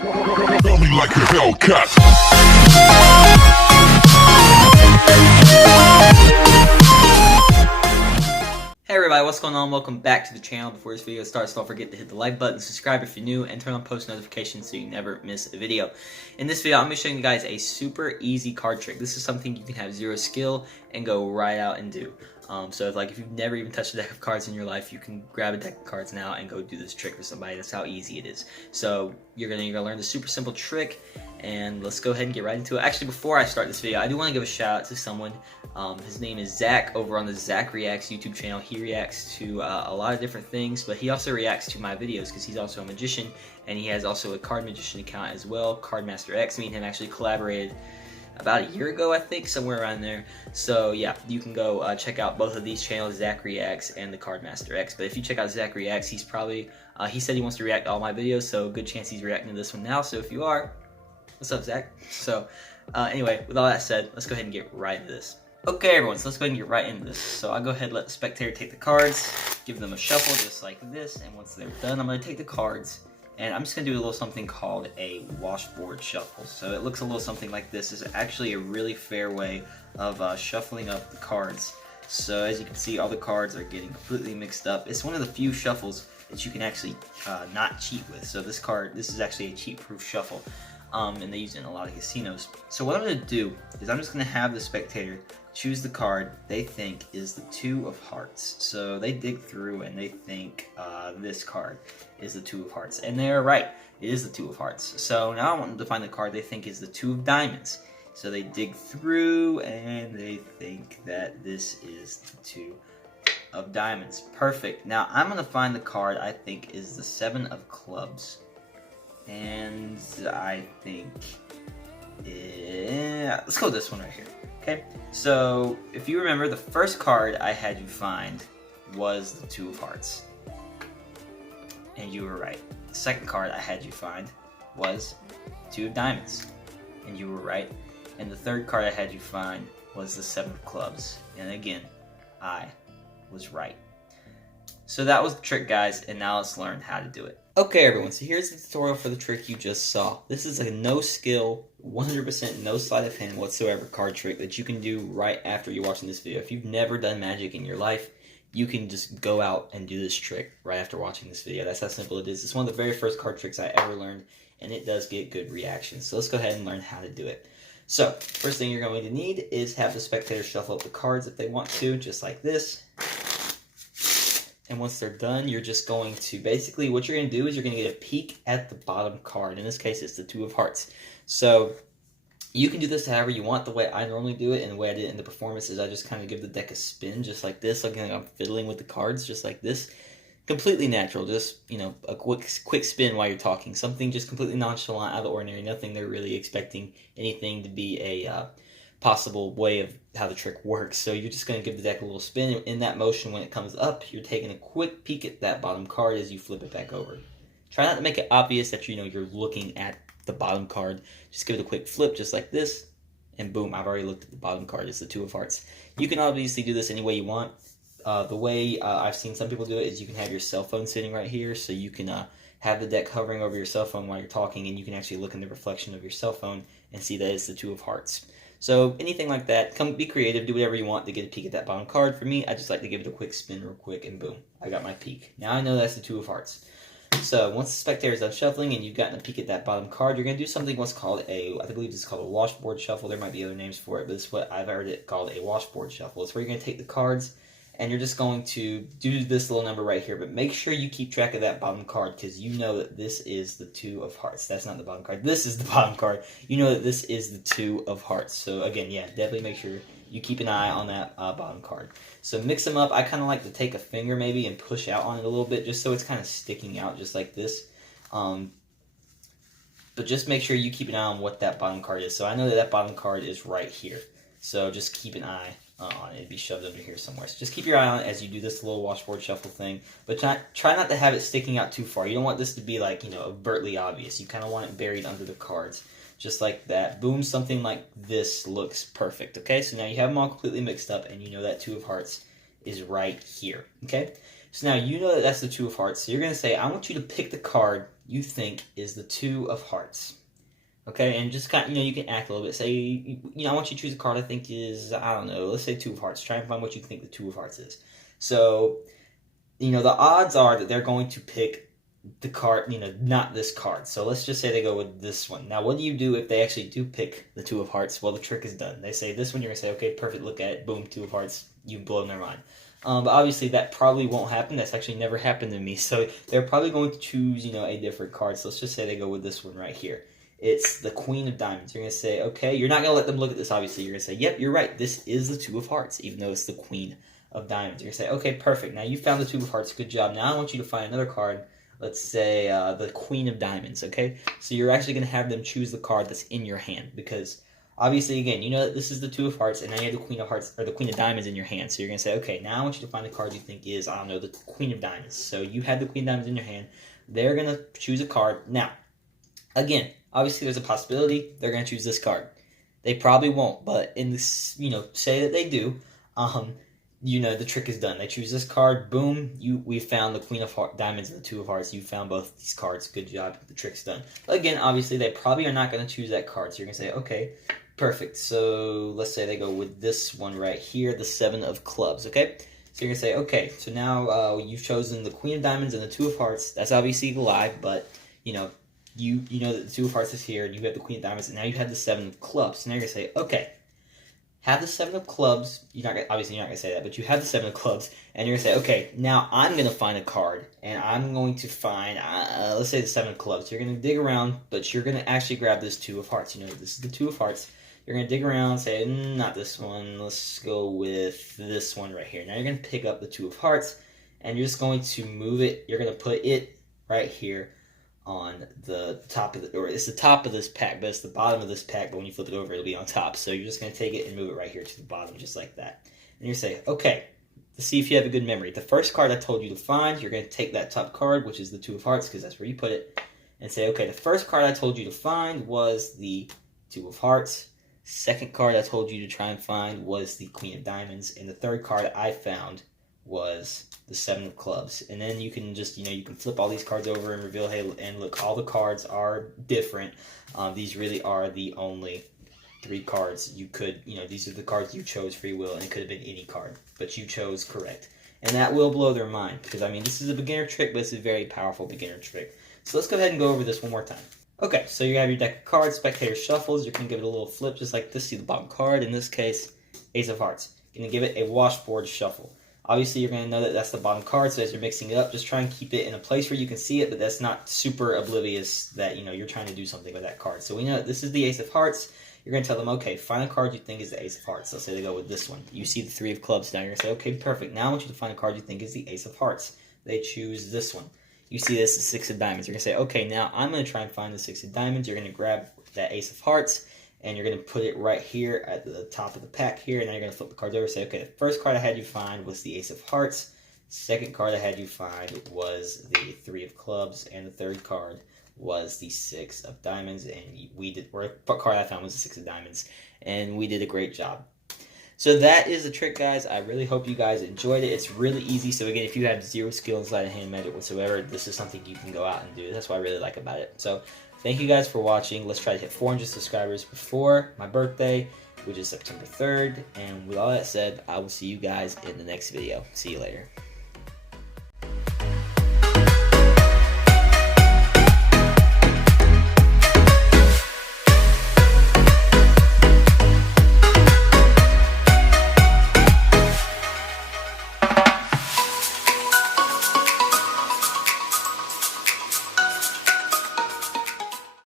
Feel me like a Hellcat. Hey everybody, what's going on? Welcome back to the channel. Before this video starts, don't forget to hit the like button, subscribe if you're new, and turn on post notifications so you never miss a video. In this video, I'm going to be showing you guys a super easy card trick. This is something you can have zero skill and go right out and do. So if you've never even touched a deck of cards in your life, you can grab a deck of cards now and go do this trick for somebody. That's how easy it is. So you're gonna learn the super simple trick, and let's go ahead and get right into it. Actually, before I start this video, I do want to give a shout out to someone. His name is Zach over on the Zach Reacts YouTube channel. He reacts to a lot of different things, but he also reacts to my videos because he's also a magician, and he has also a Card Magician account as well, Card Master X. Me and him actually collaborated about a year ago, I think, somewhere around there. So yeah, you can go check out both of these channels, Zach Reacts and the Card Master X. But if you check out Zach Reacts, he's probably, he said he wants to react to all my videos, so good chance he's reacting to this one now. So if you are, what's up, Zach? So anyway, with all that said, let's go ahead and get right into this. Okay, everyone, so let's go ahead and get right into this. So I'll go ahead and let the spectator take the cards, give them a shuffle just like this, and once they're done, I'm going to take the cards, and I'm just going to do a little something called a washboard shuffle. So it looks a little something like this. It's actually a really fair way of shuffling up the cards. So as you can see, all the cards are getting completely mixed up. It's one of the few shuffles that you can actually not cheat with. So this is actually a cheat-proof shuffle. And they use it in a lot of casinos. So what I'm going to do is I'm just going to have the spectator choose the card they think is the Two of Hearts. So they dig through and they think this card is the Two of Hearts. And they're right, it is the Two of Hearts. So now I want them to find the card they think is the Two of Diamonds. So they dig through and they think that this is the Two of Diamonds. Perfect. Now I'm going to find the card I think is the Seven of Clubs. And I think, let's go with this one right here, okay? So, if you remember, the first card I had you find was the Two of Hearts. And you were right. The second card I had you find was Two of Diamonds. And you were right. And the third card I had you find was the Seven of Clubs. And again, I was right. So that was the trick, guys, and now let's learn how to do it. Okay, everyone, so here's the tutorial for the trick you just saw. This is a no-skill, 100% no sleight of hand whatsoever card trick that you can do right after you're watching this video. If you've never done magic in your life, you can just go out and do this trick right after watching this video. That's how simple it is. It's one of the very first card tricks I ever learned, and it does get good reactions. So let's go ahead and learn how to do it. So, first thing you're going to need is have the spectator shuffle up the cards if they want to, just like this. And once they're done, you're just going to, basically what you're going to do is you're going to get a peek at the bottom card. In this case, it's the Two of Hearts. So you can do this however you want. The way I normally do it and the way I did it in the performance is I just kind of give the deck a spin just like this. Like I'm fiddling with the cards just like this. Completely natural, just, you know, a quick spin while you're talking. Something just completely nonchalant, out of the ordinary. Nothing they're really expecting anything to be a possible way of how the trick works. So you're just going to give the deck a little spin. In that motion, when it comes up, you're taking a quick peek at that bottom card as you flip it back over. Try not to make it obvious that you're looking at the bottom card. Just give it a quick flip just like this, and boom, I've already looked at the bottom card. It's the Two of Hearts. You can obviously do this any way you want. The way I've seen some people do it is you can have your cell phone sitting right here, so you can have the deck hovering over your cell phone while you're talking, and you can actually look in the reflection of your cell phone and see that it's the Two of Hearts. So anything like that, come be creative, do whatever you want to get a peek at that bottom card. For me, I just like to give it a quick spin real quick, and boom, I got my peek. Now I know that's the Two of Hearts. So once the spectator's done shuffling and you've gotten a peek at that bottom card, you're going to do something what's called I believe it's called a washboard shuffle. There might be other names for it, but it's what I've heard it called a washboard shuffle. It's where you're going to take the cards and you're just going to do this little number right here, but make sure you keep track of that bottom card because you know that this is the Two of Hearts. That's not the bottom card. This is the bottom card. You know that this is the Two of Hearts. So again, yeah, definitely make sure you keep an eye on that bottom card. So mix them up. I kind of like to take a finger maybe and push out on it a little bit just so it's kind of sticking out just like this. But just make sure you keep an eye on what that bottom card is. So I know that that bottom card is right here. So just keep an eye on it. It'd be shoved under here somewhere. So just keep your eye on it as you do this little washboard shuffle thing. But try not to have it sticking out too far. You don't want this to be like, overtly obvious. You kind of want it buried under the cards. Just like that. Boom, something like this looks perfect. Okay, so now you have them all completely mixed up and you know that Two of Hearts is right here. Okay, so now you know that that's the Two of Hearts. So you're going to say, I want you to pick the card you think is the two of hearts. Okay, and just kind of, you can act a little bit. Say, I want you to choose a card I think is, I don't know, let's say two of hearts. Try and find what you think the two of hearts is. So, the odds are that they're going to pick the card, not this card. So let's just say they go with this one. Now, what do you do if they actually do pick the two of hearts? Well, the trick is done. They say this one, you're going to say, okay, perfect, look at it, boom, two of hearts. You've blown their mind. But obviously that probably won't happen. That's actually never happened to me. So they're probably going to choose, a different card. So let's just say they go with this one right here. It's the Queen of Diamonds. You're going to say, okay, you're not going to let them look at this, obviously. You're going to say, yep, you're right. This is the two of hearts, even though it's the Queen of Diamonds. You're going to say, okay, perfect. Now you found the two of hearts. Good job. Now I want you to find another card. Let's say the Queen of Diamonds, okay? So you're actually going to have them choose the card that's in your hand because obviously, again, that this is the two of hearts and now you have the Queen of Hearts or the Queen of Diamonds in your hand. So you're going to say, okay, now I want you to find the card you think is, I don't know, the Queen of Diamonds. So you had the Queen of Diamonds in your hand. They're going to choose a card. Now, again, obviously there's a possibility they're going to choose this card. They probably won't, but in this, say that they do, the trick is done. They choose this card. Boom. We found the Queen of Diamonds and the Two of Hearts. You found both these cards. Good job. The trick's done. But again, obviously, they probably are not going to choose that card. So you're going to say, okay, perfect. So let's say they go with this one right here, the Seven of Clubs, okay? So you're going to say, okay, so now you've chosen the Queen of Diamonds and the Two of Hearts. That's obviously the lie, but, you know that the Two of Hearts is here, and you have the Queen of Diamonds, and now you have the Seven of Clubs. So now you're going to say, okay, have the Seven of Clubs. Obviously you're not going to say that, but you have the Seven of Clubs, and you're going to say, okay, now I'm going to find a card, and I'm going to find, let's say the Seven of Clubs. So you're going to dig around, but you're going to actually grab this Two of Hearts. This is the Two of Hearts. You're going to dig around and say, not this one. Let's go with this one right here. Now you're going to pick up the Two of Hearts, and you're just going to move it. You're going to put it right here on the top of or it's the top of this pack, but it's the bottom of this pack, but when you flip it over, it'll be on top. So you're just going to take it and move it right here to the bottom, just like that. And you say, okay, let's see if you have a good memory. The first card I told you to find, you're going to take that top card, which is the Two of Hearts, because that's where you put it, and say, okay, the first card I told you to find was the Two of Hearts. Second card I told you to try and find was the Queen of Diamonds, and the third card I found was the Seven of Clubs. And then you can just, you can flip all these cards over and reveal, hey, and look, all the cards are different. These really are the only three cards you could, these are the cards you chose free will, and it could have been any card, but you chose correct. And that will blow their mind, because, this is a beginner trick, but it's a very powerful beginner trick. So let's go ahead and go over this one more time. Okay, so you have your deck of cards, spectator shuffles, you're going to give it a little flip just like this, see the bottom card, in this case, Ace of Hearts. You're going to give it a washboard shuffle. Obviously, you're going to know that that's the bottom card, so as you're mixing it up, just try and keep it in a place where you can see it, but that's not super oblivious that, you're trying to do something with that card. So we know that this is the Ace of Hearts. You're going to tell them, okay, find a card you think is the Ace of Hearts. Let's say they go with this one. You see the Three of Clubs now. You're going to say, okay, perfect. Now I want you to find a card you think is the Ace of Hearts. They choose this one. You see this, the Six of Diamonds. You're going to say, okay, now I'm going to try and find the Six of Diamonds. You're going to grab that Ace of Hearts, and you're going to put it right here at the top of the pack here, and now you're going to flip the cards over and say, okay, the first card I had you find was the Ace of Hearts. Second card I had you find was the Three of Clubs, and the third card was the Six of Diamonds, and what card I found was the Six of Diamonds, and we did a great job. So that is the trick, guys. I really hope you guys enjoyed it. It's really easy. So again, if you have zero skill in sleight of hand magic whatsoever, this is something you can go out and do. That's what I really like about it. So thank you guys for watching. Let's try to hit 400 subscribers before my birthday, which is September 3rd. And with all that said, I will see you guys in the next video. See you later.